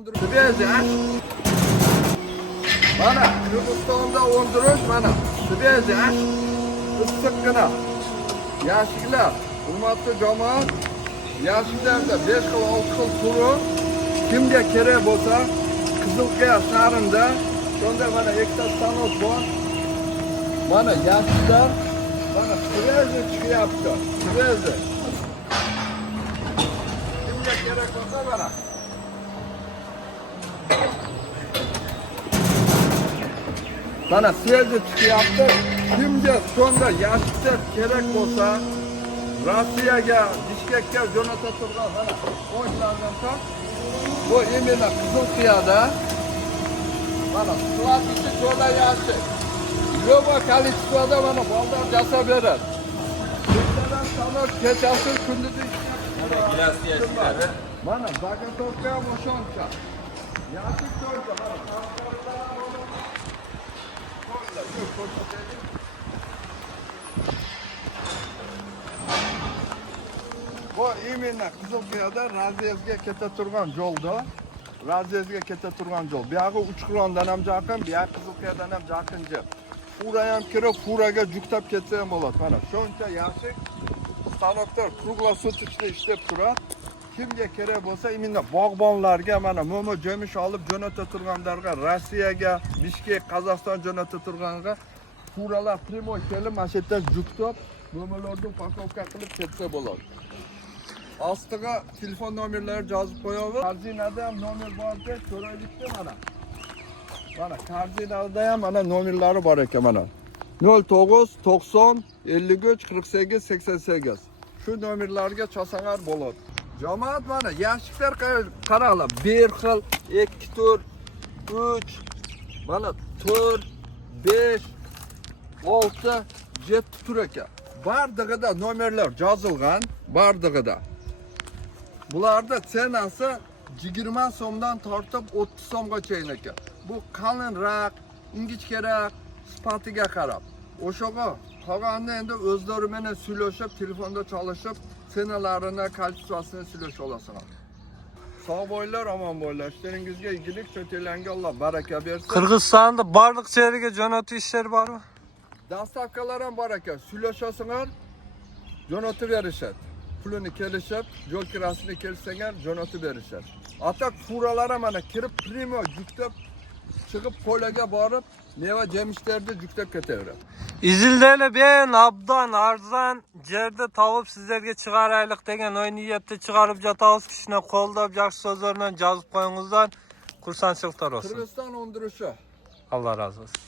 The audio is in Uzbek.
Svezi, mana Kırgızistonda o'ndirish mana svezi, issiqqina. Yashiklar, hurmatli jamoat, yashiklarda 5 xil 6 xil turi kimga kerak bo'lsa, Qizilqaya shahrida shunda mana ikkita stanok bor. Mana yashiklar, mana svezi chiqyapti. Svezi. Kimga kerak bo'lsa mana Bana svezi çıkıyaptı. Kimge sonda yaşlıkta gerek olsa Rossiyaga, Bishkekka jo'nata turgan mana o'yinlardan so'ng bu imena Qizilqiyada mana skladichi to'la yashik. Любой количествоda mana bozor jasab beradi. Bizdan sanab kechasi kunduzi ishlab mana zagotovka ham o'shancha. Yashik to'ldi mana. Bu imena Qizilqiyada Raziyevga keta turgan yo'lda, Raziyevga keta turgan yo'l. Bu yog'i Uchqur'ondan ham yaqin, bu yog'i Qizilqiyadan ham yaqin joy. Fura ham kirib, furaga juktab ketsa ham bo'ladi. Mana shuncha yashik stanoklar kruglosutishli ishlab turadi. Kimga kerak bo'lsa, imena bog'bonlarga mana mo'mo jo'mish olib jo'nata turganlarga, Rossiyaga, Bishkek, Qozog'iston jo'nata turganga furalar primoy kelib, mana shu yerda juktib, mo'molarni pakovka qilib ketsa bo'ladi. Ostiga telefon nomerlari yozib qo'yamiz. Korzinada ham nomer bor deb so'raylikda mana. Mana korzinada ham mana nomerlari bor ekan mana. 09 90 53 48 88. Shu nomerlarga chasangar bo'ladi. Jamoat mana yashiklar qaranglar. 1 xil, 2 tur, 3, mana 4, 5, 6, 7 tur ekan. Bardig'ida nomerlar yozilgan, bardig'ida. Bularda senasi 20 so'mdan tortib 30 so'mgacha ekan. Bu qalinroq, ingichkaroq, sifatiga qarab. O'shaga qolganini endi o'zlari bilan suylashib, telefonda chalishib, senalarini, kalitsiyasini suylash olasizlar. Sog' bo'linglar, omon bo'linglar. İşleringizga igilik, cho'telanga Alloh baraka bersin. Qirg'izistonda barliq cheriga jo'natish ishlar bormi? Dastavkalar ham bor ekan. Suylashasizlar, jo'natib berishadi. Pulini kelishib, yo'l kirasini kelsangar jo'natib berishadi. Atak furalar ham mana kirib primo juktib chiqib qo'laga borib, meva jemishlarni juktib ketaveradi. Izildeli ben abdan arzan yerda tavib sizlarga chiqaraylik degan o'y niyatda chiqarib jatamiz. Kishini qo'llab, yaxshi so'zlar bilan yozib qo'yingizlar. Xursandchiliklar olsun. Qirg'iziston o'ndirishi. Allah razı olsun.